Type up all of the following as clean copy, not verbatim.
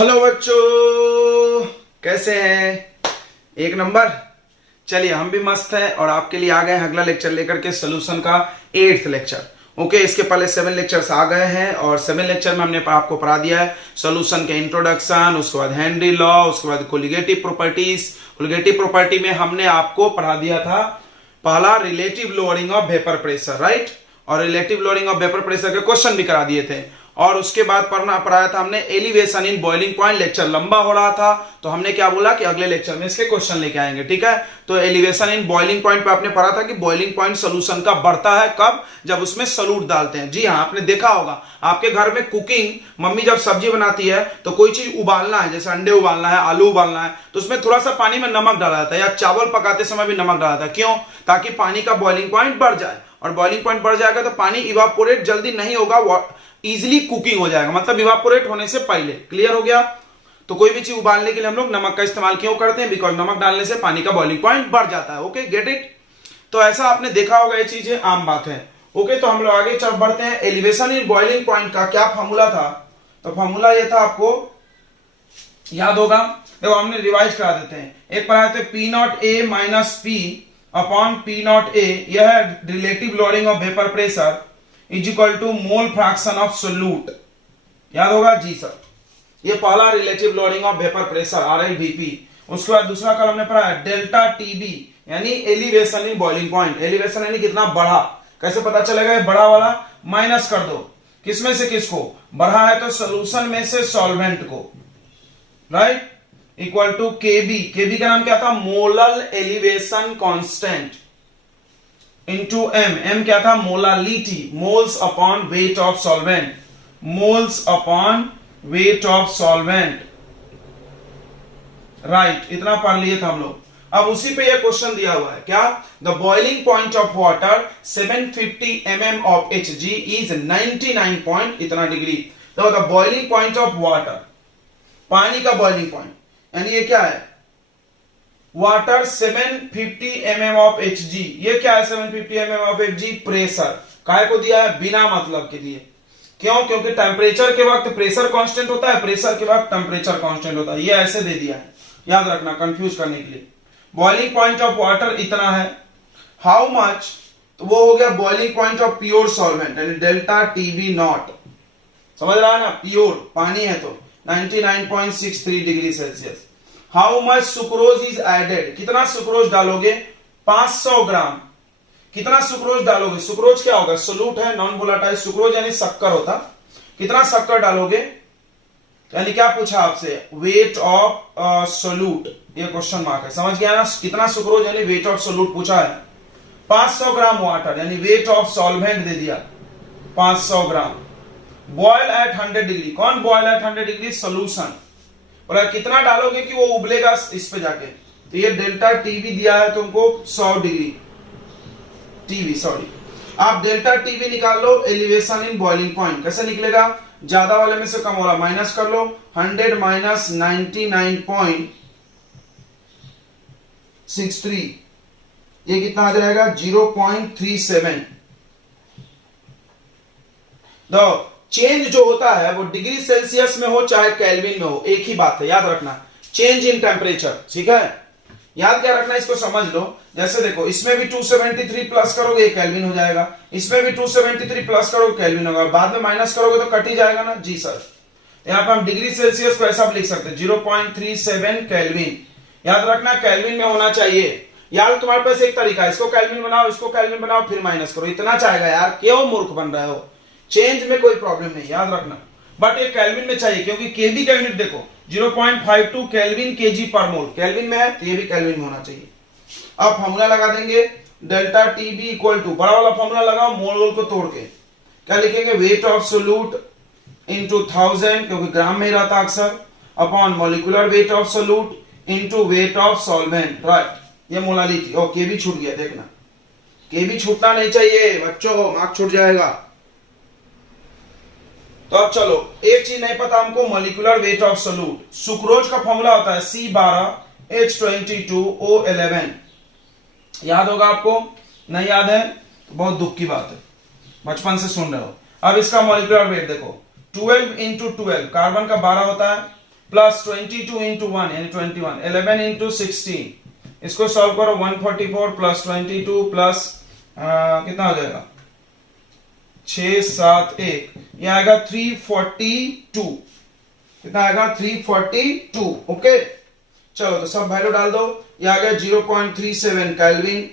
Hello बच्चों, कैसे हैं? एक नंबर। चलिए, हम भी मस्त हैं और आपके लिए आ गए हैं अगला लेक्चर लेकर के, सोल्यूशन का 8th लेक्चर। ओके, इसके पहले 7 लेक्चर्स आ गए हैं और 7 लेक्चर में हमने आपको पढ़ा दिया है सोल्यूशन के इंट्रोडक्शन, उसके बाद हेनरी लॉ, उसके बाद कोलिगेटिव प्रॉपर्टीज। कोलिगेटिव प्रॉपर्टी में हमने आपको पढ़ा दिया था पहला relative lowering of vapour pressure, right, और relative lowering of vapour pressure के क्वेश्चन भी करा दिए थे। और उसके बाद पढ़ाया था हमने elevation in boiling point. Lecture लंबा हो रहा था तो हमने क्या बोला कि अगले लेक्चर में इसके क्वेश्चन लेके आएंगे, ठीक है। तो एलिवेशन इन बॉइलिंग पॉइंट पे आपने पढ़ा था कि बॉइलिंग पॉइंट सोल्यूशन का बढ़ता है कब, जब उसमें सॉल्यूट डालते हैं। जी हाँ, आपने देखा होगा आपके घर में कुकिंग, मम्मी जब सब्जी बनाती है तो कोई चीज उबालना है, जैसे अंडे उबालना है, आलू उबालना है, तो उसमें थोड़ा सा पानी में नमक डाला जाता है, या चावल पकाते समय भी नमक डाला जाता है। क्यों? ताकि पानी का बॉइलिंग पॉइंट बढ़ जाए, और बॉइलिंग पॉइंट बढ़ जाएगा तो पानी इवापोरेट जल्दी नहीं होगा, इजिली कुकिंग हो जाएगा, मतलब इवापोरेट होने से पहले। क्लियर हो गया? तो कोई भी चीज उबालने के लिए हम लोग नमक का इस्तेमाल क्यों करते हैं? बिकॉज नमक डालने से पानी का बॉइलिंग पॉइंट बढ़ जाता है। Okay, get it? तो ऐसा आपने देखा होगा, ये चीजें आम बात है। ओके, तो हम लोग आगे चल बढ़ते हैं। एलिवेशन इन बॉइलिंग पॉइंट का क्या फॉर्मूला था? तो फॉर्मूला ये था, आपको याद होगा। देखो, हमने रिवाइज करा देते हैं। एक पढ़ाए थे P nought A minus P upon P nought A, यह है relative lowering of vapour pressure is equal to mole fraction of solute. याद होगा? जी सर। ये पहला relative lowering of vapour pressure RLVP। उसके बाद दूसरा कल हमने पढ़ा है डेल्टा टीबी, यानी elevation in boiling point. Elevation यानी कितना बढ़ा, कैसे पता चलेगा? बड़ा वाला माइनस कर दो, किसमें से किसको? बढ़ा है तो सोल्यूशन में से सॉल्वेंट को, right, equal to KB. KB का नाम क्या था? Molal elevation constant into M. M क्या था? Molality, moles upon weight of solvent, moles upon weight of solvent, right. इतना पढ़ लिए थे हम लोग। अब उसी पे ये क्वेश्चन दिया हुआ है, क्या? The boiling point of water 750 mm of Hg is 99 point इतना डिग्री। तो the boiling point of water, पानी का बॉइलिंग पॉइंट, यानी ये क्या है? Water 750 mm of Hg। ये क्या है 750 mm ऑफ Hg? प्रेशर। काय को दिया है? बिना मतलब के लिए। क्यों? क्योंकि टेम्परेचर के वक्त प्रेशर कांस्टेंट होता है, प्रेशर के वक्त टेम्परेचर कांस्टेंट होता है। ये ऐसे दे दिया है, याद रखना, कंफ्यूज करने के लिए। बॉइलिंग पॉइंट ऑफ वाटर इतना है। How much? तो वो हो गया boiling point of pure solvent, यानी डेल्टा टीबी नॉट। समझ रहा है ना? प्योर पानी है तो 99.63 degree Celsius. How much sucrose is added? कितना सुक्रोज डालोगे? 500 ग्राम। कितना सुक्रोज डालोगे? सुक्रोज क्या होगा? सोल्यूट है, नॉन वोलेटाइल। सुक्रोज यानी शक्कर होता। कितना शक्कर डालोगे? यानी क्या पूछा आपसे? वेट ऑफ सोल्यूट, ये क्वेश्चन मार्क है, समझ गया ना? कितना सुक्रोज यानी वेट ऑफ सोल्यूट पूछा है। 500 ग्राम वाटर यानी वेट ऑफ सॉल्वेंट दे दिया 500 ग्राम। Boil at 100 degree. कौन बॉयल एट 100 डिग्री? सोल्यूशन। और कितना डालोगे कि वो उबलेगा इस पे जाके? तो ये डेल्टा टीबी दिया है तुमको 100 डिग्री टीबी, सॉरी। आप डेल्टा टीबी निकाल लो एलिवेशन इन बॉइलिंग पॉइंट। कैसे निकलेगा? ज्यादा वाले में से कम वाला माइनस कर लो। 100 माइनस 99.63, ये कितना आ जाएगा? 0.37। तो चेंज जो होता है वो डिग्री सेल्सियस में हो चाहे केल्विन में हो, एक ही बात है, याद रखना। चेंज इन टेम्परेचर, ठीक है, याद क्या रखना, इसको समझ लो। जैसे देखो, इसमें भी 273 प्लस करोगे केल्विन हो जाएगा, इसमें भी 273 प्लस करोगे केल्विन होगा, बाद में माइनस करोगे तो कट ही जाएगा ना। जी सर। यहाँ पर हम डिग्री सेल्सियस को ऐसा लिख सकते हैं 0.37 केल्विन। याद रखना केल्विन में होना चाहिए। यार तुम्हारे पास एक तरीका है, इसको केल्विन बनाओ, इसको केल्विन बनाओ, फिर माइनस करो, इतना चाहेगा यार, क्यों मूर्ख बन रहे हो? चेंज में कोई प्रॉब्लम नहीं, याद रखना, बट ये केल्विन में चाहिए, क्योंकि केबी का यूनिट देखो 0.52 केल्विन केजी पर मोल, केल्विन में है तो ये भी केल्विन में होना चाहिए। अब फॉर्मूला लगा देंगे डेल्टा टीबी इक्वल टू, बड़ा वाला फॉर्मूला लगाओ, मोल को तोड़ के क्या लिखेंगे? वेट ऑफ सोल्यूट इंटू 1000, क्योंकि ग्राम में ही रहता अक्सर, upon molecular weight of solute into weight of solvent, right. ये मोलालिटी। और केबी छूट गया, देखना, केबी छूटना नहीं चाहिए बच्चों, मार्क छूट जाएगा। तो अब चलो, एक चीज नहीं पता हमको, molecular weight of solute. Sucrose का फॉर्मूला होता है C12H22O11। याद होगा आपको? नहीं याद है तो बहुत दुख की बात है, बचपन से सुन रहे हो। अब इसका मॉलिक्यूलर वेट देखो, 12 इंटू 12, कार्बन का 12 होता है, प्लस 22 इंटू 1 यानी 21, 11 इंटू 16, इसको सॉल्व करो 144 प्लस 22 प्लस कितना हो जाएगा 671, ये आएगा 342, कितना आएगा 342। ओके चलो तो सब वैल्यू डाल दो, ये आ गया 0.37 केल्विन।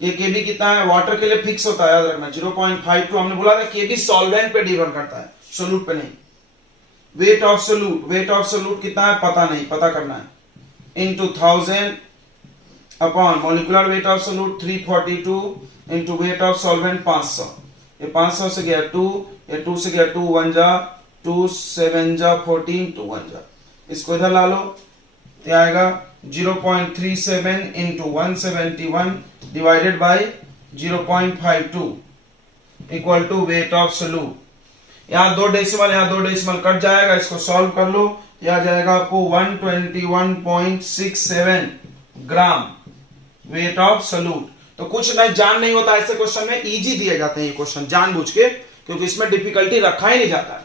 ये केबी कितना है, वाटर के लिए फिक्स होता है याद रखना 0.52, हमने बोला था केबी सॉल्वेंट पे डिपेंड करता है सोल्यूट पे नहीं। Wait of solute, wait of solute कितना है पता नहीं, पता करना है, into 1000 upon molecular weight of solute 342 into wait of solvent 500, ये 500 से गया 2, ये 2 से गया 2 1 जा 2 7 जा 14 2 1 जा, इसको इधर ला लो, ये आएगा 0.37 into 171 divided by 0.52 equal to weight of solute. यहां 2 डेसिमल, यहां 2 डेसिमल कट जाएगा, इसको सॉल्व कर लो, यह जाएगा आपको 121.67 ग्राम वेट ऑफ सोल्यूट। तो कुछ नहीं जान नहीं होता ऐसे क्वेश्चन में, इजी दिए जाते हैं ये क्वेश्चन जानबूझ के, क्योंकि इसमें डिफिकल्टी रखा ही नहीं जाता है।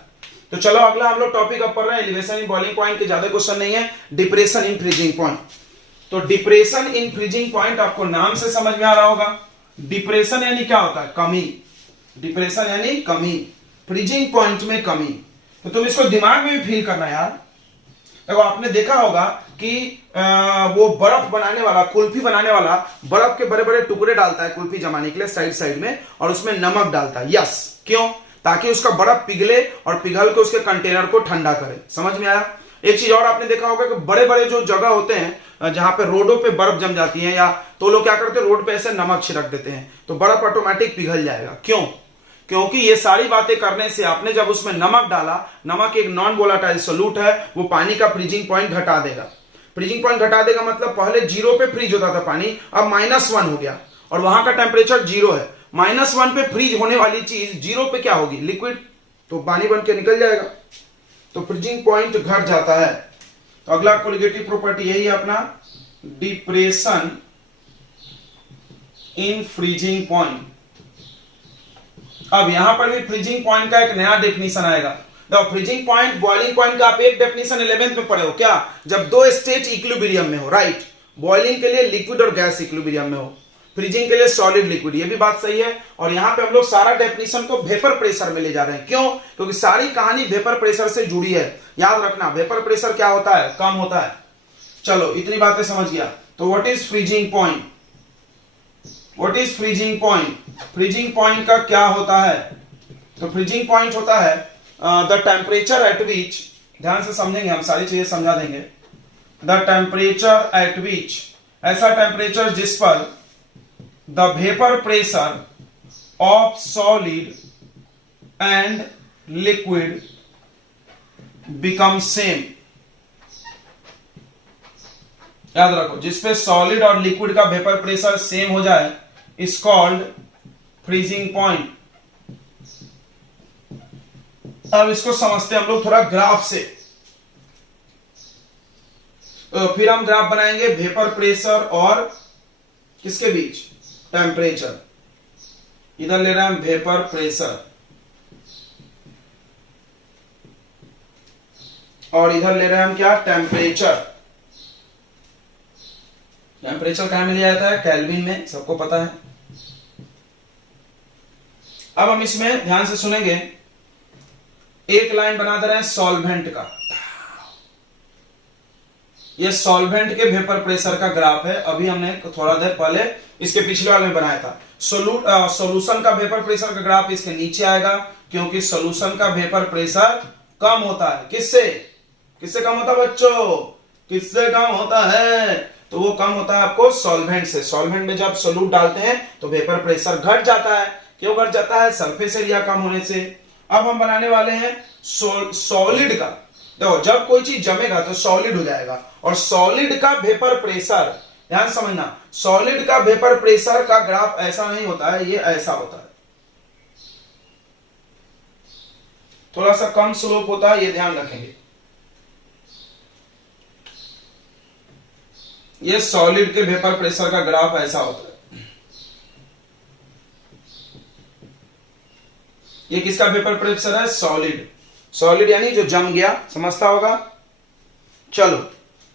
तो चलो अगला हम लोग टॉपिक अप कर रहे हैं, एलिवेशन इन बॉइलिंग पॉइंट के ज्यादा क्वेश्चन नहीं है, डिप्रेशन इन फ्रीजिंग पॉइंट। तो डिप्रेशन इन फ्रीजिंग पॉइंट आपको नाम से समझ में आ रहा होगा, डिप्रेशन यानी क्या होता है, कमी, डिप्रेशन यानी कमी, फ्रीजिंग पॉइंट में कमी। तो तुम इसको दिमाग में भी फील करना यार। देखो आपने देखा होगा कि वो बर्फ बनाने वाला, कुल्फी बनाने वाला बर्फ के बड़े बड़े टुकड़े डालता है कुल्फी जमाने के लिए साइड साइड में, और उसमें नमक डालता है, यस क्यों, ताकि उसका बर्फ पिघले और पिघल के उसके कंटेनर को ठंडा करे। समझ में आया। एक चीज और आपने देखा होगा कि बड़े बड़े जो जगह होते हैं जहां पे रोडों पे बर्फ जम जाती है, या तो लोग क्या करते हैं रोड पे ऐसे नमक छिड़क देते हैं, तो बर्फ ऑटोमेटिक पिघल जाएगा। क्यों, क्योंकि ये सारी बातें करने से आपने जब उसमें नमक डाला, नमक एक नॉन वोलाटाइल सोल्यूट है, वो पानी का फ्रीजिंग पॉइंट घटा देगा। फ्रीजिंग पॉइंट घटा देगा मतलब पहले 0 पे फ्रीज होता था पानी, अब -1 हो गया, और वहां का टेम्परेचर 0 है। -1 पे फ्रीज होने वाली चीज 0 पे क्या होगी, लिक्विड, तो पानी बन के निकल जाएगा, तो फ्रीजिंग पॉइंट घट जाता है। तो अगला कोलिगेटिव प्रॉपर्टी यही है अपना, डिप्रेशन इन फ्रीजिंग पॉइंट। अब यहां पर भी फ्रीजिंग पॉइंट का एक नया डेफिनेशन आएगा। देखो फ्रीजिंग पॉइंट, बॉइलिंग पॉइंट का आप एक डेफिनेशन 11th में पढ़े हो क्या, जब 2 स्टेट इक्विलिब्रियम में हो, राइट। बॉइलिंग के लिए लिक्विड और गैस इक्विलिब्रियम में हो, फ्रीजिंग के लिए सॉलिड लिक्विड, ये भी बात सही है। और यहां पे हम लोग सारा डेफिनेशन को वेपर प्रेशर में ले जा रहे हैं, क्यों, क्योंकि सारी कहानी वेपर प्रेशर से जुड़ी है। याद रखना वेपर प्रेशर क्या होता है, कम होता है। चलो इतनी बातें समझ गया। तो what is freezing point, what is freezing point, freezing point का क्या होता है। तो फ्रीजिंग पॉइंट होता है द टेम्परेचर एट विच, ध्यान से समझेंगे हम, सारी चीजें समझा देंगे। द टेम्परेचर एट विच, ऐसा टेम्परेचर जिस पर the vapour pressure of solid and liquid become same. याद रखो जिसपे सॉलिड और लिक्विड का वेपर प्रेशर सेम हो जाए इज कॉल्ड फ्रीजिंग पॉइंट। अब इसको समझते हैं हम लोग थोड़ा ग्राफ से। तो फिर हम ग्राफ बनाएंगे वेपर प्रेशर और किसके बीच, टेम्परेचर। इधर ले रहे हैं हम वेपर प्रेशर और इधर ले रहे हैं हम क्या, टेम्परेचर। टेम्परेचर कहां में लिया जाता है, केल्विन में, सबको पता है। अब हम इसमें ध्यान से सुनेंगे, एक लाइन बना दे रहे हैं सॉल्वेंट का। ये सॉल्वेंट के वेपर प्रेशर का ग्राफ है। अभी हमने थोड़ा देर पहले इसके पिछले वाले में बनाया था। सॉल्यूशन का वेपर प्रेशर का ग्राफ इसके नीचे आएगा, क्योंकि सॉल्यूशन का वेपर प्रेशर कम होता है। किससे, किससे कम होता है बच्चों, किससे कम होता है, तो वो कम होता है आपको सॉल्वेंट से। सॉल्वेंट में जब सोल्यूट डालते हैं तो वेपर प्रेशर घट जाता है। क्यों घट जाता है, सरफेस एरिया कम होने से। अब हम बनाने वाले हैं सॉलिड का। देखो जब कोई चीज जमेगा तो सॉलिड हो जाएगा, और सॉलिड का वेपर प्रेशर, ध्यान समझना, सॉलिड का वेपर प्रेशर का ग्राफ ऐसा नहीं होता है, ये ऐसा होता है, थोड़ा सा कम स्लोप होता है, ये ध्यान रखेंगे। ये सॉलिड के वेपर प्रेशर का ग्राफ ऐसा होता है। ये किसका वेपर प्रेशर है, सॉलिड। सॉलिड यानी जो जम गया, समझता होगा। चलो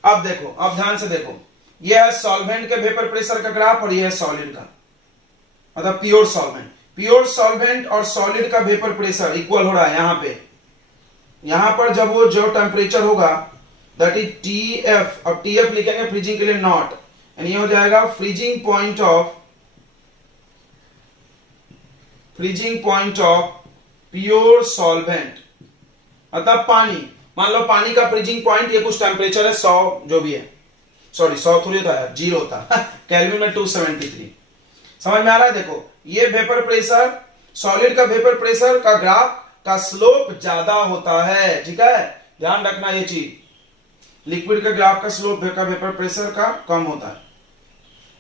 अब देखो, अब ध्यान से देखो, यह है सॉल्वेंट के वेपर प्रेशर का ग्राफ और यह है सॉलिड का, मतलब प्योर सॉल्वेंट। प्योर सॉल्वेंट और सॉलिड का वेपर प्रेशर इक्वल हो रहा है यहां पे। यहां पर जब वो जो टेम्परेचर होगा दैट इज टीएफ, अब टीएफ लिखेंगे फ्रीजिंग के लिए नॉट, यानी ये हो जाएगा freezing point of pure solvent, मतलब पानी। मान लो पानी का फ्रीजिंग पॉइंट, ये कुछ टेम्परेचर है 100 जो भी है, सॉरी 100 थोड़ी होता है, 0 होता है केल्विन में 273। समझ में आ रहा है? देखो ये वेपर प्रेशर, सॉलिड का वेपर प्रेशर का ग्राफ का स्लोप ज्यादा होता है, ठीक है, ध्यान रखना ये चीज। लिक्विड के ग्राफ का स्लोप का वेपर प्रेशर का कम होता है।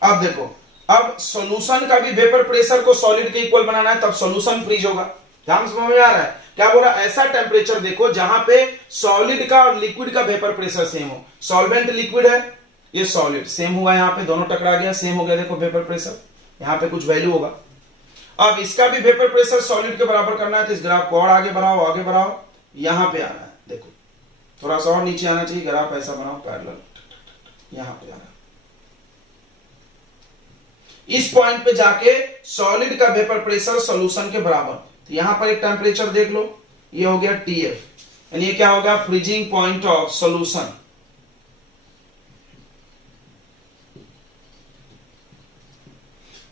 अब देखो, अब सॉल्यूशन का भी वेपर प्रेशर को सॉलिड के इक्वल बनाना है, तब सॉल्यूशन फ्रीज होगा। ध्यान समझ में आ रहा है? क्या बोला, ऐसा टेम्परेचर देखो जहां पे सॉलिड का और लिक्विड का वेपर प्रेशर सेम हो। सॉल्वेंट लिक्विड है, ये सॉलिड सेम हुआ, यहां पे दोनों टकरा गया, सेम हो गया। देखो वेपर प्रेशर, यहां पे कुछ वैल्यू होगा। अब इसका भी वेपर प्रेशर सॉलिड के बराबर करना है, तो इस ग्राफ को और आगे बढ़ाओ, यहां पे आना है। देखो थोड़ा सा और नीचे आना चाहिए, ग्राफ ऐसा बनाओ पैरेलल, यहां पे आना। इस पॉइंट पे जाके सॉलिड का वेपर प्रेशर सॉल्यूशन के बराबर। तो यहां पर एक टेम्परेचर देख लो, ये हो गया टीएफ, यानी ये क्या होगा, फ्रीजिंग पॉइंट ऑफ सॉल्यूशन।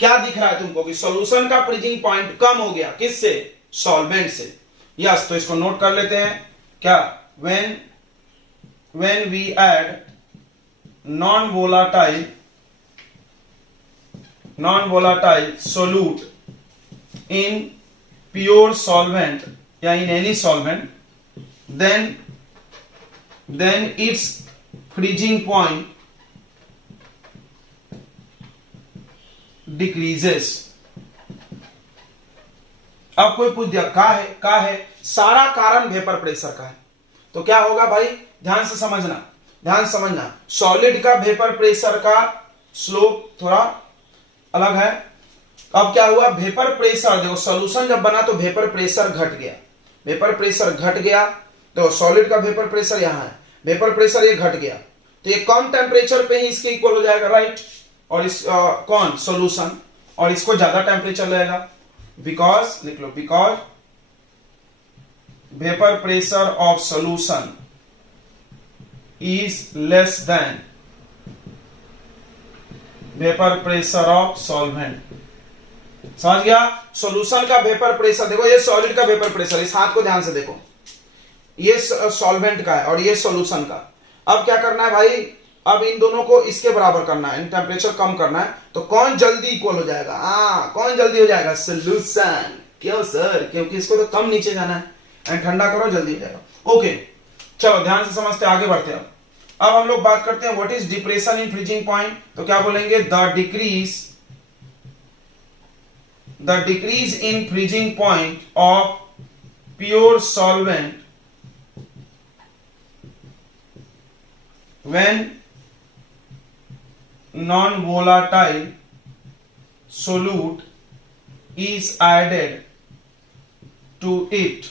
क्या दिख रहा है तुमको कि सॉल्यूशन का फ्रीजिंग पॉइंट कम हो गया, किससे, सॉल्वेंट से। यस, तो इसको नोट कर लेते हैं। क्या, when we add non-volatile solute in pure solvent या in any solvent, then its freezing point decreases। अब कोई पूछ दिया का है, सारा कारण वेपर प्रेशर का है, तो क्या होगा भाई, ध्यान से समझना, सॉलिड का वेपर प्रेशर का स्लोप थोड़ा अलग है। अब क्या हुआ, वेपर प्रेशर देखो, सॉल्यूशन जब बना तो वेपर प्रेशर घट गया, तो सॉलिड का वेपर प्रेशर यहां है, वेपर प्रेशर ये घट गया, तो ये कम टेम्परेचर पे ही इसके इक्वल हो जाएगा, राइट। और इस कौन, सॉल्यूशन, और इसको ज्यादा टेम्परेचर लगेगा, बिकॉज लिख लो, because vapour pressure of solution is less than vapour pressure of solvent. समझ गया? सॉल्यूशन का वेपर प्रेशर देखो, ये सॉलिड का वेपर प्रेशर, इस हाथ को ध्यान से देखो, ये सॉल्वेंट का है और ये सॉल्यूशन का। अब क्या करना है भाई, अब इन दोनों को इसके बराबर करना है, इन टेम्परेचर कम करना है, तो कौन जल्दी इक्वल हो जाएगा, कौन जल्दी हो जाएगा, सॉल्यूशन। क्यों सर, क्योंकि इसको तो कम नीचे जाना है, एंड ठंडा करो जल्दी हो जाएगा। ओके चलो ध्यान से समझते, आगे बढ़ते हैं। अब हम लोग बात करते हैं what is depression in freezing point. तो क्या बोलेंगे, the decrease in freezing point of pure solvent when non-volatile solute is added to it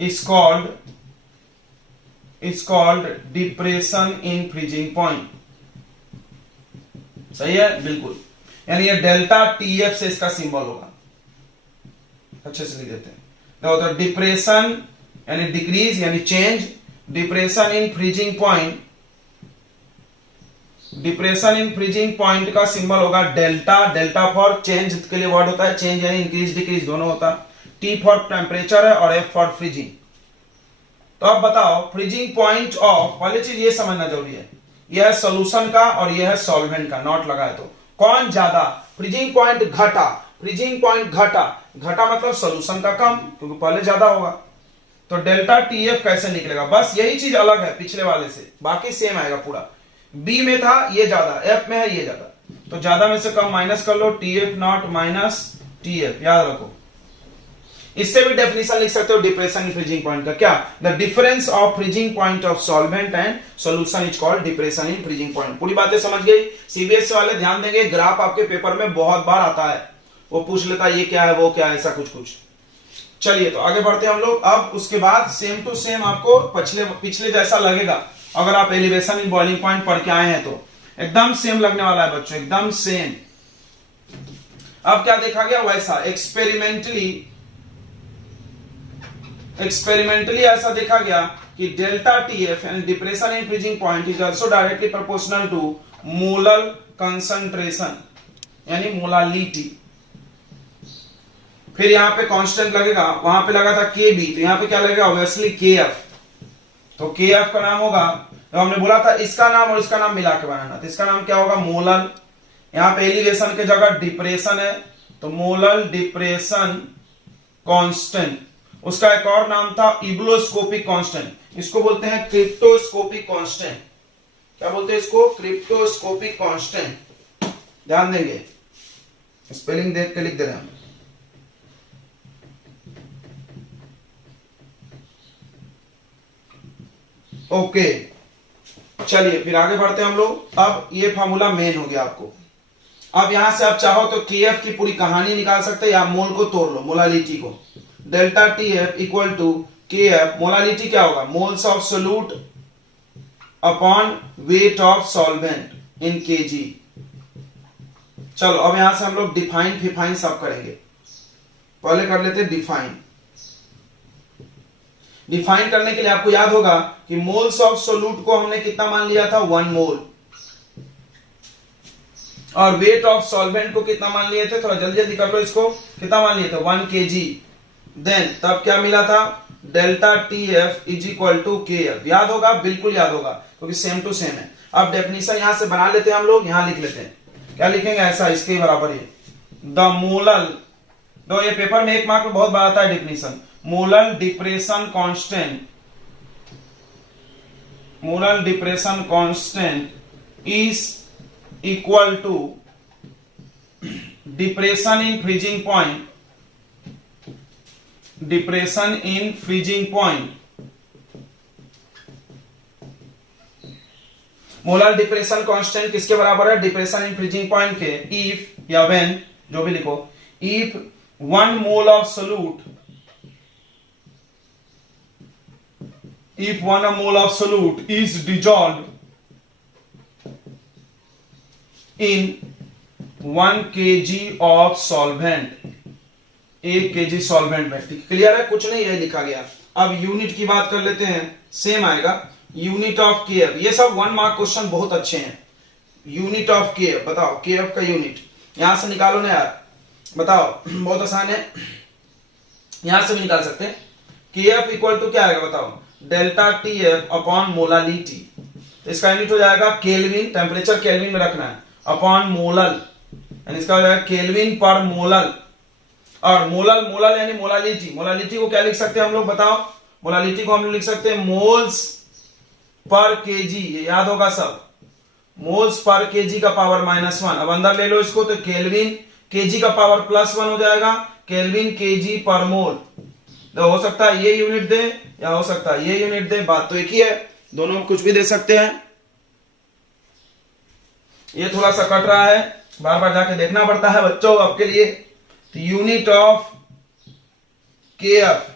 is called depression in freezing point। सही है, बिल्कुल, यानी ये डेल्टा टीएफ से इसका सिंबल होगा, अच्छे से लिख देते हैं। तो डिप्रेशन यानी डिक्रीज यानी change, depression in freezing point का सिंबल होगा डेल्टा फॉर चेंज के लिए वर्ड होता है, चेंज यानी इंक्रीज डिक्रीज दोनों होता है, टी फॉर टेम्परेचर है और एफ फॉर फ्रीजिंग। तो अब बताओ फ्रीजिंग पॉइंट ऑफ, पहली चीज ये समझना जरूरी है, यह है सॉल्यूशन का और यह है सॉल्वेंट का, नॉट लगाए तो कौन ज्यादा, फ्रीजिंग पॉइंट घटा मतलब सॉल्यूशन का कम, क्योंकि पहले ज्यादा होगा। तो डेल्टा टीएफ कैसे निकलेगा, बस यही चीज अलग है पिछले वाले से, बाकी सेम आएगा पूरा। बी में था ये ज्यादा, एफ में है ये ज्यादा, तो ज्यादा में से कम माइनस कर लो, टीएफ नॉट माइनस टीएफ, याद रखो। इससे भी डेफिनेशन लिख सकते हो डिप्रेशन इन फ्रीजिंग पॉइंट का, क्या, the difference of freezing point of solvent and solution is called depression in freezing point. पूरी बातें समझ गई? सीबीएसई वाले ध्यान देंगे, ग्राफ आपके पेपर में बहुत बार आता है, वो पूछ लेता है ये क्या है वो क्या है, ऐसा कुछ। चलिए तो आगे बढ़ते हैं हम लोग। अब उसके बाद सेम टू सेम आपको पिछले जैसा लगेगा, अगर आप एलिवेशन इन बॉइलिंग पॉइंट पढ़ के आए हैं तो एकदम सेम लगने वाला है बच्चों, एकदम सेम। अब क्या देखा गया वैसा एक्सपेरिमेंटली ऐसा देखा गया कि डेल्टा टीएफ यानी depression in freezing point is also directly proportional to molar concentration यानी मोलालिटी। फिर यहां पे कांस्टेंट लगेगा, वहां पे लगा था केबी, तो यहां पे क्या लगेगा ऑब्वियसली केएफ। तो केएफ का नाम होगा, तो हमने बोला था इसका नाम और इसका नाम मिला के बनाना, तो इसका नाम क्या होगा मोलर। यहां पे एलिवेशन के जगह डिप्रेशन है तो मोलर डिप्रेशन कांस्टेंट। उसका एक और नाम था इब्लोस्कोपिक कांस्टेंट, इसको बोलते हैं क्रिप्टोस्कोपिक कांस्टेंट। क्या बोलते हैं इसको? क्रिप्टोस्कोपिक कांस्टेंट। ध्यान देंगे, स्पेलिंग देख के लिख दे रहे हैं हम। ओके चलिए फिर आगे बढ़ते हैं हम लोग। अब ये फार्मूला मेन हो गया आपको। अब यहां से आप चाहो तो केएफ की पूरी कहानी निकाल सकते हैं या मोल को तोड़ लो, मोलालिटी को। Delta TF equal to KF, molality क्या होगा? Moles of solute upon weight of solvent in KG. चलो अब यहां से हम लोग डिफाइन फिफाइन सब करेंगे। पहले कर लेते हैं डिफाइन। डिफाइन करने के लिए आपको याद होगा कि मोल्स ऑफ सोल्यूट को हमने कितना मान लिया था? 1 मोल। और वेट ऑफ सॉल्वेंट को कितना मान लिए थे? थोड़ा जल्दी जल्दी कर लो इसको, कितना मान लिए थे? 1 kg। देन तब क्या मिला था? Delta TF is equal to KF. याद होगा, बिल्कुल याद होगा क्योंकि सेम टू सेम है। अब डेफिनेशन यहां से बना लेते हैं हम लोग, यहां लिख लेते हैं। क्या लिखेंगे? ऐसा, इसके बराबर ये द मोलर, तो ये पेपर में 1 मार्क में बहुत बार आता है definition. Molar depression constant is equal to depression in freezing point, depression in freezing point. Molar depression constant किसके बराबर है? डिप्रेशन इन फ्रीजिंग पॉइंट के। इफ या व्हेन जो भी लिखो, if 1 mole of solute, if 1 mole of solute is dissolved in 1 kg of solvent, 1 kg solvent में। Clear है? कुछ नहीं, ये लिखा गया। अब यूनिट की बात कर लेते हैं, सेम आएगा। यूनिट ऑफ केएफ, ये सब 1 मार्क क्वेश्चन बहुत अच्छे हैं। यूनिट ऑफ केएफ बताओ, केएफ का यूनिट यहां से निकालो ना यार, बताओ, बहुत आसान है, यहां से भी निकाल सकते हैं। केएफ इक्वल टू क्या आएगा बताओ? Delta TF upon molality. तो इसका यूनिट हो जाएगा केल्विन, टेम्परेचर केल्विन में रखना है, अपॉन मोलल, यानी इसका हो जाएगा केल्विन पर मोलल। और मोलल यानी मोलालिटी। मोलालिटी को क्या लिख सकते हैं हम लोग बताओ? मोलालिटी को हम लोग लिख सकते हैं मोल्स पर केजी, ये याद होगा सब, मोल्स पर केजी का पावर -1। अब अंदर ले लो इसको, तो केल्विन केजी का पावर +1 हो जाएगा, केल्विन केजी पर मोल। तो हो सकता है ये यूनिट दे या हो सकता है ये यूनिट दे, बात तो एक ही है, दोनों में कुछ भी दे सकते हैं। ये थोड़ा सा कट रहा है, बार बार जाके देखना पड़ता है बच्चों आपके लिए। तो यूनिट ऑफ केएफ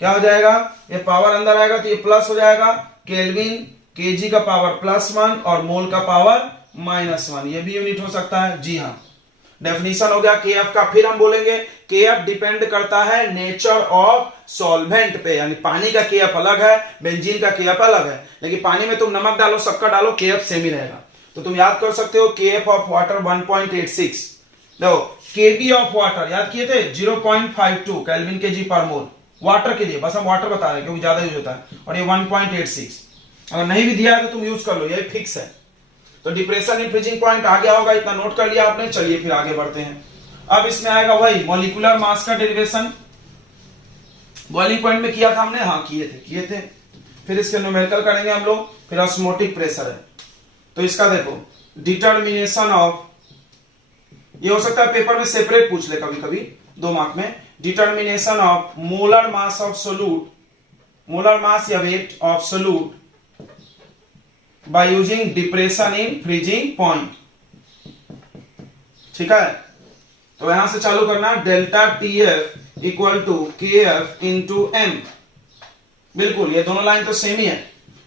क्या हो जाएगा? ये पावर अंदर आएगा तो ये प्लस हो जाएगा, केल्विन केजी का पावर +1 और मोल का पावर -1, ये भी यूनिट हो सकता है। जी हाँ, डेफिनेशन हो गया केएफ का। फिर हम बोलेंगे केएफ डिपेंड करता है नेचर ऑफ सॉल्वेंट पे, यानी पानी का केएफ अलग है, बेंजीन का केएफ अलग है, लेकिन पानी में तुम नमक डालो, शक्कर डालो, केएफ सेम ही रहेगा। तो तुम याद कर सकते हो केएफ ऑफ वाटर 1.86। देखो केबी ऑफ वाटर याद किए थे 0.52 केल्विन केजी पर मोल वाटर के लिए, बस हम वाटर बता रहे हैं क्योंकि ज्यादा यूज होता है, और ये 1.86। अगर नहीं भी दिया है तो तुम यूज कर लो, ये फिक्स है। तो डिप्रेशन इन फ्रीजिंग पॉइंट आ गया होगा, इतना नोट कर लिया आपने। चलिए फिर आगे बढ़ते हैं। अब इसमें आएगा वही मॉलिक्यूलर मास का डेरिवेशन, बॉइलिंग पॉइंट में किया था हमने, हाँ किए थे। फिर इसके न्यूमेरिकल करेंगे हम लोग, फिर ऑस्मोटिक प्रेशर है। तो इसका देखो डिटर्मिनेशन ऑफ, ये हो सकता है पेपर में सेपरेट पूछ ले कभी कभी 2 मार्क में। Determination of molar mass of solute, molar mass या weight of solute by using depression in freezing point। ठीक है, तो यहां से चालू करना, delta TF equal to KF into M. बिल्कुल, ये दोनों लाइन तो सेम ही है।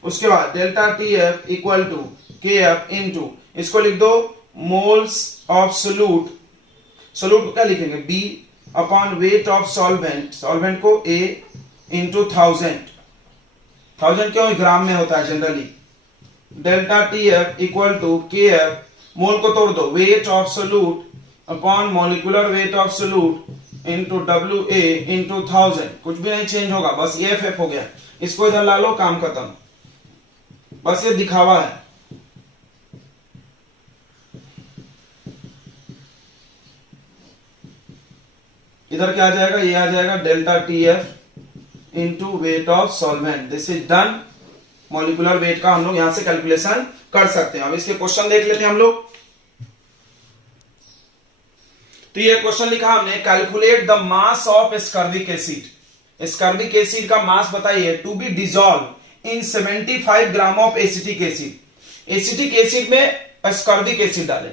उसके बाद delta T F equal to K F into, इसको लिख दो मोल्स ऑफ सोल्यूट, सोल्यूट क्या लिखेंगे B upon weight of solvent, solvent को ए इंटू 1000, 1000 क्यों ग्राम में होता है generally. Delta T F equal to K F, mole को तोड़ दो, weight of solute upon molecular weight of solute into W A into 1000, कुछ भी नहीं चेंज होगा, बस ये एफ हो गया। इसको इधर ला लो, काम खत्म, बस ये दिखावा है। इधर क्या आ जाएगा, ये आ जाएगा delta T F into weight of solvent, this is done. Molecular weight का हम लोग यहां से कैलकुलेशन कर सकते हैं। अब इसके क्वेश्चन देख लेते हैं हम लोग। तो ये क्वेश्चन लिखा हमने, calculate the mass of ascorbic acid, ascorbic acid का मास बताइए to be dissolve in 75 gram of acetic acid. Acetic acid में एस्कॉर्बिक एसिड डाले,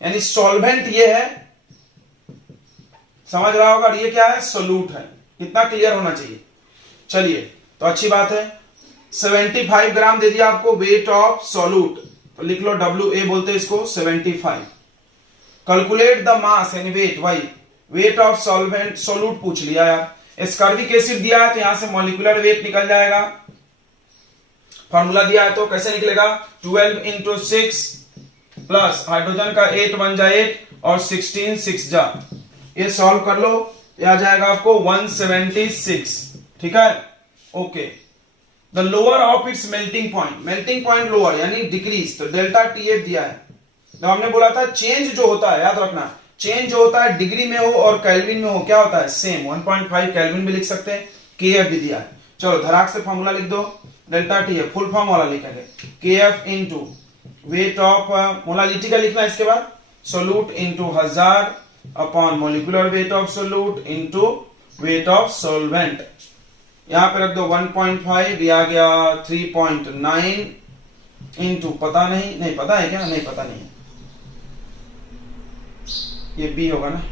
यानी सॉल्वेंट ये है, समझ रहा होगा, ये क्या है सोल्यूट है, कितना क्लियर होना चाहिए। चलिए तो अच्छी बात है, 75 ग्राम दे दिया आपको वेट ऑफ सोल्यूट, तो लिख लो डब्ल्यू ए बोलते हैं इसको 75। कैलकुलेट द मास यानी वेट, वही वेट ऑफ सॉल्वेंट, सोल्यूट पूछ लिया यार, एस्कॉर्बिक एसिड दिया है तो यहां से मॉलिक्यूलर वेट निकल जाएगा, फार्मूला दिया है तो कैसे निकलेगा 12 इंटू 6 प्लस हाइड्रोजन का 8 1 जा 8 और 16 6 जा, ये सॉल्व कर लो, ये आ जाएगा आपको 176, ठीक है okay. The lower of its melting point, melting point lower यानी डिक्रीज, तो डेल्टा टी एफ दिया है। तो हमने बोला था चेंज जो होता है, याद रखना, चेंज जो होता है डिग्री में हो और केल्विन में हो, क्या होता है सेम, 1.5 केल्विन भी लिख सकते हैं, के एफ भी दिया है। चलो धड़ाक से फॉर्मूला लिख दो, delta T F full form वाला लिखेंगे, के F into weight of, molality का लिखना है इसके बाद, solute into 1000 upon molecular weight of solute into weight of solvent, यहां पे रख दो 1.5, ये आ गया 3.9 इंटू पता नहीं पता है क्या, नहीं पता नहीं है, ये बी होगा ना,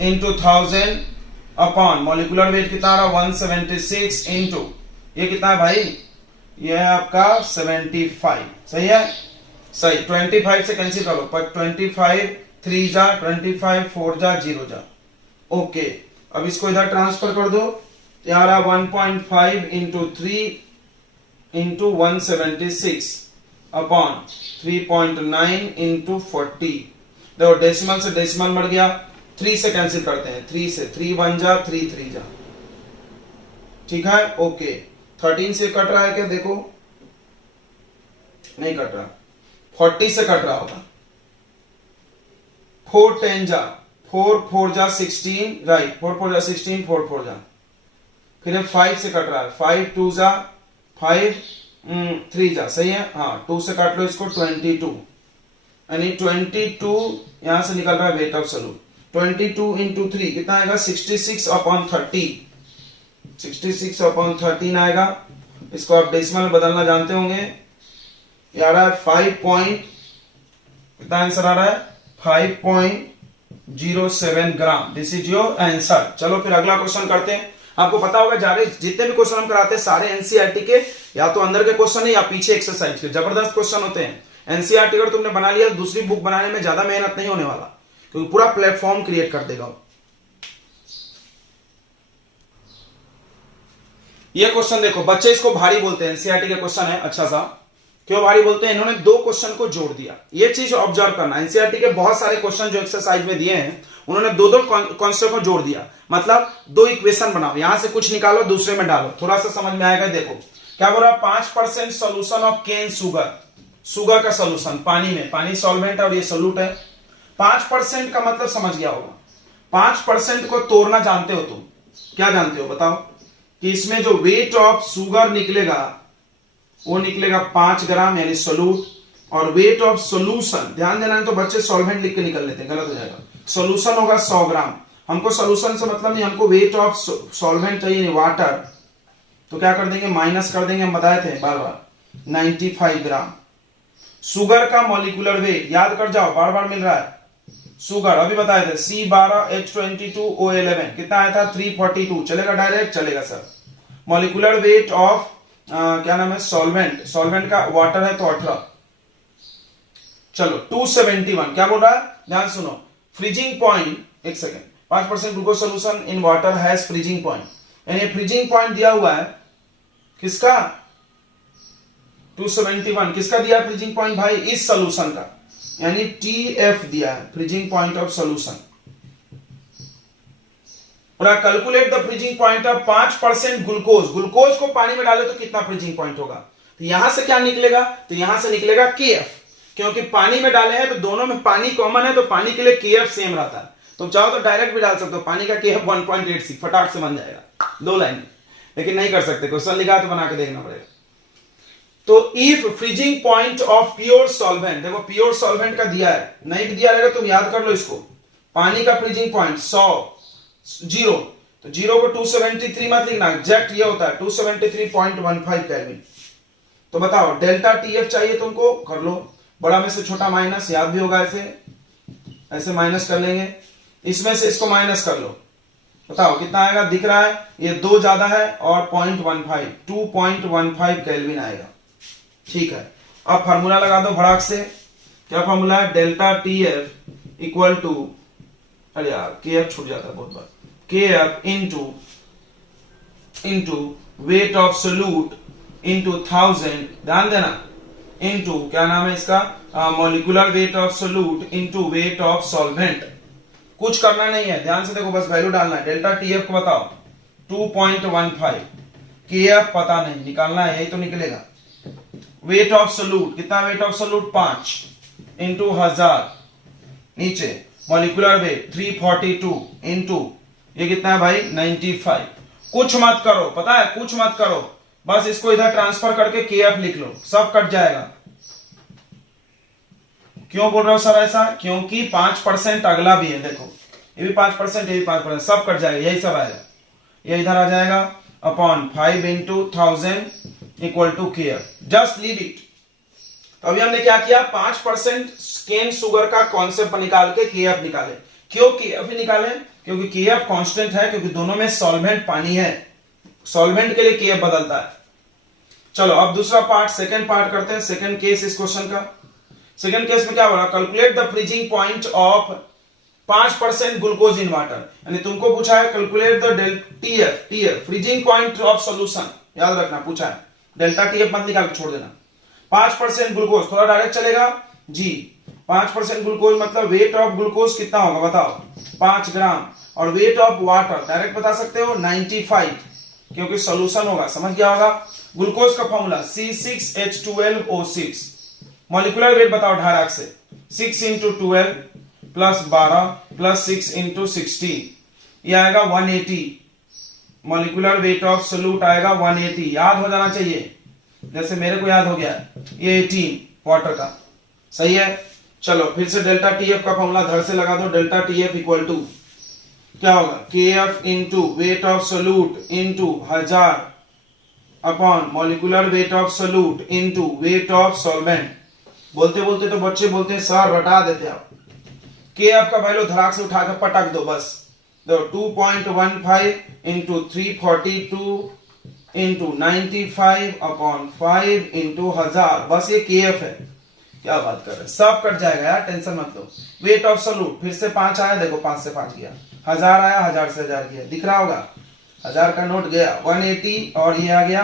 इंटू 1000 अपॉन मॉलिक्यूलर वेट कितना आ रहा 176 इंटू ये कितना है भाई, ये है आपका 75, सही है, सही। 25 से कैंसिल करो, पर 25 3 जा 25 4 जा 0 जा, ओके। अब इसको इधर ट्रांसफर कर दो, यार 1.5 इंटू 3 इंटू 176 अपॉन 3.9 इंटू 40, देखो डेसिमल से डेसिमल मर गया, 3 से कैंसिल करते हैं, 3 से 3 1 जा 3 3 जा, ठीक है ओके। 13 से कट रहा है क्या, देखो नहीं कट रहा, 40 से कट रहा होगा, 4 10 जा 4 4 जा 16, राइट 4 4 जा 16 4 4 जा, फिर 5 से कट रहा है, 5 2 जा 5 3 जा, सही है, हाँ 2 से काट लो इसको 22, यानी 22 यहां से निकल रहा है वेट ऑफ सोल्यूट, 22 इंटू 3 कितना आएगा 66 अपॉन 30, 66 अपॉन 13 आएगा, इसको आप डेसिमल में बदलना जानते होंगे, ये आ रहा है 5 पॉइंट, कितना आंसर आ रहा है 5.07 ग्राम, दिस इज योर आंसर। चलो फिर अगला क्वेश्चन करते हैं। आपको पता होगा जितने भी क्वेश्चन हम कराते हैं सारे एनसीईआरटी के या तो अंदर के क्वेश्चन है या पीछे एक्सरसाइज के, जबरदस्त क्वेश्चन होते हैं। एनसीईआरटी अगर तुमने बना लिया दूसरी बुक बनाने में ज्यादा मेहनत नहीं होने वाला, क्योंकि पूरा प्लेटफॉर्म क्रिएट कर देगा। ये क्वेश्चन देखो, बच्चे इसको भारी बोलते हैं, एनसीईआरटी का क्वेश्चन है अच्छा सा, क्यों भारी बोलते हैं, इन्होंने 2 क्वेश्चन को जोड़ दिया, ये चीज ऑब्जर्व करना। एनसीईआरटी के बहुत सारे क्वेश्चन जो एक्सरसाइज में दिए हैं उन्होंने 2 कॉन्सेप्ट को जोड़ दिया, मतलब 2 इक्वेशन बनाओ, यहां से कुछ निकालो दूसरे में डालो, थोड़ा सा समझ में आएगा। देखो क्या बोल रहा है, 5% solution of cane sugar, sugar का सोल्यूशन पानी में, पानी सॉल्वेंट है और ये सोल्यूट है। 5% का मतलब समझ गया होगा, 5% को तोड़ना जानते हो तुम, क्या जानते हो बताओ, कि इसमें जो वेट ऑफ शुगर निकलेगा वो निकलेगा 5 ग्राम यानी सोल्यूट, और वेट ऑफ सोल्यूशन, ध्यान देना है तो बच्चे सॉल्वेंट लिख के निकल लेते हैं, गलत हो जाएगा, सोल्यूशन होगा 100 ग्राम। हमको सोल्यूशन से मतलब नहीं, हमको वेट ऑफ सॉल्वेंट चाहिए वाटर, तो क्या कर देंगे माइनस कर देंगे, हम बताए थे बार बार 95 ग्राम। शुगर का मॉलिक्यूलर वेट याद कर जाओ, बार बार मिल रहा है, शुगर अभी बताए थे C12H22O11 कितना आया था 342, चलेगा डायरेक्ट, चलेगा सर। मॉलिक्यूलर वेट ऑफ क्या नाम है, सॉल्वेंट, सॉल्वेंट का वाटर है तो 18। चलो 271 क्या बोल रहा है, ध्यान सुनो। फ्रीजिंग पॉइंट, एक second, 5% glucose solution in water has freezing point, यानी फ्रीजिंग पॉइंट दिया हुआ है किसका, 271, किसका दिया फ्रीजिंग पॉइंट भाई, इस सोल्यूशन का, यानी TF दिया है, फ्रीजिंग पॉइंट ऑफ सोल्यूशन। और calculate the freezing point of 5% glucose, glucose को पानी में डाले तो कितना फ्रीजिंग पॉइंट होगा, तो यहां से क्या निकलेगा, तो यहां से निकलेगा KF, क्योंकि पानी में डाले हैं तो दोनों में पानी कॉमन है, तो पानी के लिए KF सेम रहता है। तुम चाहो तो डायरेक्ट भी डाल सकते हो, पानी का KF 1.86 फटाक से बन जाएगा, 2 लाइन, लेकिन नहीं कर सकते, क्वेश्चन लिखा तो बना के देखना पड़ेगा। तो if freezing point of pure solvent, देखो प्योर सॉल्वेंट का दिया है, नहीं भी दिया रहेगा तुम याद कर लो इसको, पानी का फ्रीजिंग पॉइंट 100 0, तो 0 को 273 मत लिखना, एग्जैक्ट ये होता है 273.15 केल्विन। तो बताओ डेल्टा TF चाहिए तुमको, कर लो, बड़ा में से छोटा माइनस, याद भी होगा, ऐसे माइनस कर लेंगे, इसमें से इसको माइनस कर लो, बताओ कितना आएगा, दिख रहा है ये 2 ज्यादा है और 0.15, 2.15 केल्विन आएगा। ठीक है, अब फार्मूला लगा दो भड़ाक से, क्या फार्मूला है, डेल्टा TF इक्वल टू, अरे यार KF छूट जाता है बहुत बार, KF into weight of solute into 1000, ध्यान देना, इंटू क्या नाम है इसका, molecular weight of solute into weight of solvent. कुछ करना नहीं है, ध्यान से देखो, बस वैल्यू डालना है। डेल्टा TF को बताओ 2.15, KF पता नहीं, निकालना है, यही तो निकलेगा। वेट ऑफ सोल्यूट कितना, वेट ऑफ सोल्यूट 5 इंटू 1000, नीचे मॉलिक्यूलर वेट 342 इंटू ये कितना है भाई 95। कुछ मत करो, पता है कुछ मत करो, बस इसको इधर ट्रांसफर करके KF लिख लो, सब कट जाएगा। क्यों बोल रहा हूं सर ऐसा, क्योंकि 5% अगला भी है, देखो ये भी 5%, ये भी 5%, सब कट जाएगा, यही सब आएगा, ये इधर आ जाएगा upon 5 into 1000 equal to KF, just leave it. तो अभी हमने क्या किया, 5% केन शुगर का कॉन्सेप्ट निकाल के KF निकाले। क्यों KF ही निकाले, क्योंकि KF कांस्टेंट है, क्योंकि दोनों में सॉल्वेंट पानी है, सॉल्वेंट के लिए KF बदलता है। चलो अब दूसरा पार्ट, सेकंड पार्ट करते हैं, सेकंड केस इस क्वेश्चन का। सेकंड केस में क्या बोला, calculate the freezing point of 5% glucose in water, यानी तुमको पूछा है calculate the TF freezing point of solution, याद रखना पूछा है, डेल्टा TF मत निकाल छोड़ देना। 5% ग्लूकोज, थोड़ा डायरेक्ट चलेगा जी, 5% ग्लूकोज मतलब वेट ऑफ ग्लूकोज कितना होगा बताओ, 5 ग्राम, और वेट ऑफ वाटर डायरेक्ट बता सकते हो 95, क्योंकि सॉल्यूशन होगा, समझ गया होगा। ग्लूकोज का फॉर्मूला C6H12O6, मॉलिक्यूलर वेट बताओ ढारक से, 6 इंटू 12 प्लस 12 प्लस 6 इंटू 16, ये आएगा 180, मॉलिक्यूलर वेट ऑफ सोल्यूट आएगा 180, याद हो जाना चाहिए, जैसे मेरे को याद हो गया, ये 18 वाटर का, सही है। चलो फिर से डेल्टा TF का फॉर्मूला धर से लगा दो, डेल्टा TF इक्वल टू क्या होगा, KF into weight of solute into 1000 upon molecular weight of solute into weight of solvent. बोलते बोलते तो बच्चे बोलते हैं सर रटा देते आप, KF का वैल्यू धड़ाक से उठाकर पटक दो, बस 2.15 इंटू 342 इंटू 95 अपॉन 5 इंटू 1000, बस ये KF है। क्या बात कर रहे हैं, सब कट जाएगा यार, टेंशन मत लो। वेट ऑफ सोल्यूट फिर से 5 आया, देखो 5 से 5 गया, 1000 आया, 1000 से 1000 गया, दिख रहा होगा 1000 का नोट गया 180, और ये आ गया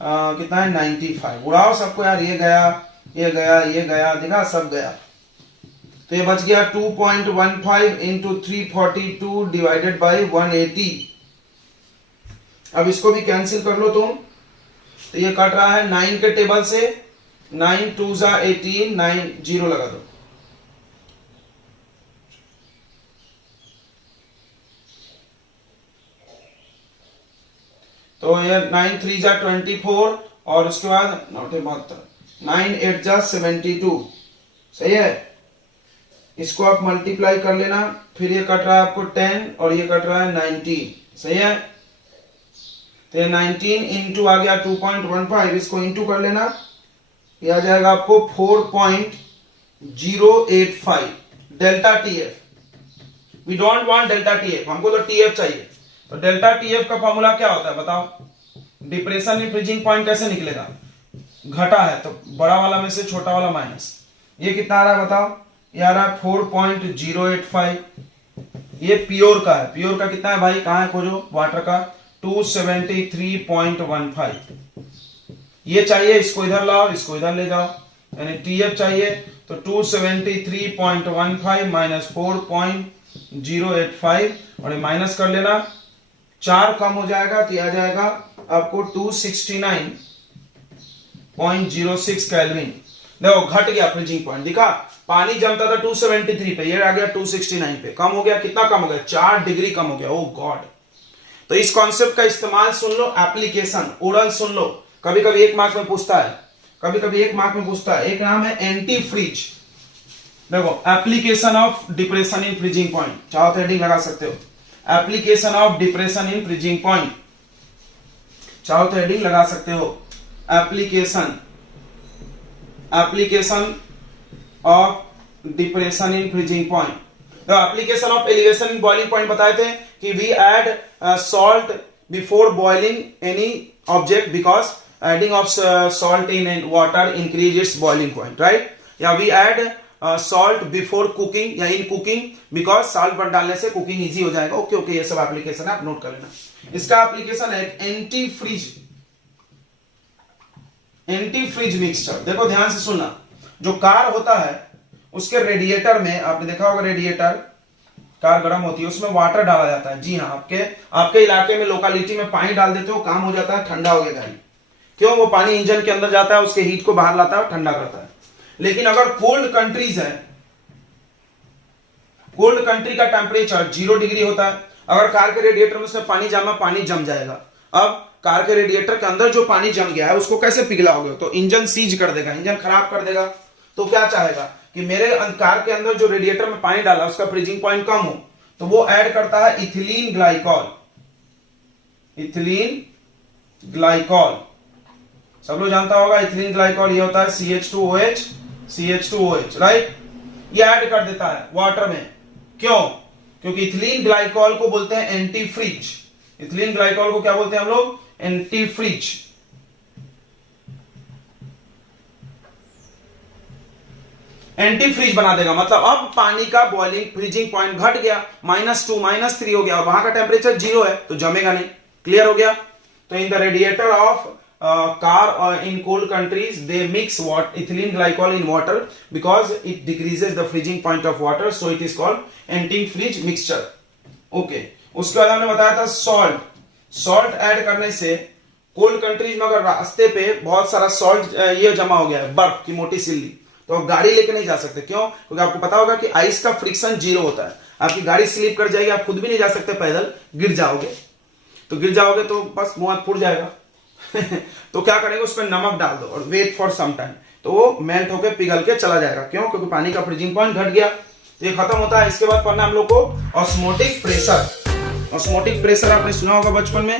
कितना है 95, उड़ाओ सबको यार, ये गया ये गया ये गया, दिखा सब गया, तो ये बच गया 2.15 इंटू 342 डिवाइडेड बाई 180। अब इसको भी कैंसिल कर लो तुम, तो ये कट रहा है 9 के टेबल से, 9 2 जा 18, 9 0 लगा दो, तो ये 9 3 जा 24, और उसके बाद 9 8 जा 72, सही है। इसको आप मल्टीप्लाई कर लेना, फिर ये कट रहा है आपको 10 और ये कट रहा है 19, सही है। तो ये 19 इंटू आ गया 2.15, इसको इंटू कर लेना, ये आ जाएगा आपको 4.085 delta TF। We don't want delta TF, हमको तो TF चाहिए। तो डेल्टा TF का फॉर्मूला क्या होता है बताओ, डिप्रेशन इन फ्रीजिंग पॉइंट कैसे निकलेगा, घटा है तो बड़ा वाला में से छोटा वाला माइनस। ये कितना आ रहा है बताओ, ये आ रहा है 4.085। ये प्योर का है, प्योर का कितना है भाई, कहां है खोजो, वाटर का 273.15। ये चाहिए, इसको इधर लाओ, इसको इधर ले जाओ, यानी TF चाहिए तो 273.15 माइनस 4.085 और ये माइनस कर लेना, 4 कम हो जाएगा तो आ जाएगा आपको 269.06 केल्विन। देखो घट गया फ्रीजिंग पॉइंट, दिखा पानी जमता था 273 पे, ये आ गया 269 पे, कम हो गया, कितना कम हो गया, 4 डिग्री कम हो गया। ओ गॉड। तो इस कॉन्सेप्ट का इस्तेमाल सुन लो, एप्लीकेशन ओरल सुन लो, कभी कभी 1 मार्क में पूछता है, कभी कभी 1 मार्क में पूछता है। एक नाम है एंटी फ्रीज। देखो application of depression in freezing point, चाहो तो हेडिंग लगा सकते हो, application of depression in freezing point, चाहो तो हेडिंग लगा सकते हो, application of depression in freezing point. तो application of elevation in boiling point बताए थे कि we add salt before boiling any object because adding of salt in water increase its boiling point, right. या we add salt before cooking या in cooking because salt पर डालने से cooking easy हो जाएगा। ओके ओके, ये सब application है, आप नोट कर लेना। इसका एप्लीकेशन है एंटी फ्रीज मिक्सचर। देखो ध्यान से सुनना, जो कार होता है उसके रेडिएटर में, आपने देखा होगा रेडिएटर, कार गर्म होती है उसमें वाटर डाला जाता है। जी हाँ, आपके इलाके में लोकेलिटी में पानी डाल देते हो, काम हो जाता है, ठंडा हो गया गाड़ी। क्यों, वो पानी इंजन के अंदर जाता है, उसके हीट को बाहर लाता है और ठंडा करता है। लेकिन अगर कोल्ड कंट्रीज है, कोल्ड कंट्री का टेम्परेचर 0 डिग्री होता है, अगर कार के रेडिएटर में से पानी जामा, पानी जम जाएगा। अब कार के रेडिएटर के अंदर जो पानी जम गया है उसको कैसे पिघलाओगे, तो इंजन सीज कर देगा, इंजन खराब कर देगा। तो क्या चाहेगा कि मेरे कार के अंदर जो रेडिएटर में पानी डाला उसका फ्रीजिंग पॉइंट कम हो, तो वो ऐड करता है इथिलीन ग्लाइकॉल। इथिलीन ग्लाइकॉल सब लोग जानता होगा, इथिलीन ग्लाइकॉल ये होता है CH2OH, राइट। ये ऐड कर देता है वाटर में। क्यों, क्योंकि इथिलीन ग्लाइकॉल को बोलते हैं एंटी फ्रीज। इथिलीन ग्लाइकॉल को क्या बोलते हैं हम लोग, एंटी फ्रीज। एंटी फ्रीज बना देगा, मतलब अब पानी का बॉइलिंग फ्रीजिंग पॉइंट घट गया, -2 -3 हो गया और वहां का टेम्परेचर 0 है तो जमेगा नहीं। क्लियर हो गया। तो in the radiator of car in cold countries they mix ethylene glycol in water because it decreases the freezing point of water, so it is called anti-freeze mixture. Okay. उसके बाद हमने बताया था सॉल्ट ऐड करने से cold countries में अगर रास्ते पे बहुत सारा सॉल्ट ये जमा हो गया है, बर्फ की मोटी सिल्ली, तो आप गाड़ी लेके नहीं जा सकते। क्यों, क्योंकि आपको पता होगा कि आइस का फ्रिक्शन 0 होता है, आपकी गाड़ी स्लिप कर जाएगी, आप खुद भी नहीं जा सकते पैदल, गिर जाओगे तो बस मुंह हाथ फूट जाएगा। तो क्या करेंगे, उसमें नमक डाल दो और वेट फॉर सम टाइम, तो वो मेल्ट होकर पिघल के चला जाएगा। क्यों, क्योंकि पानी का फ्रीजिंग पॉइंट घट गया। तो ये खत्म होता है। इसके बाद पढ़ना हम लोग को ऑस्मोटिक प्रेशर। ऑस्मोटिक प्रेशर आपने सुना होगा बचपन में,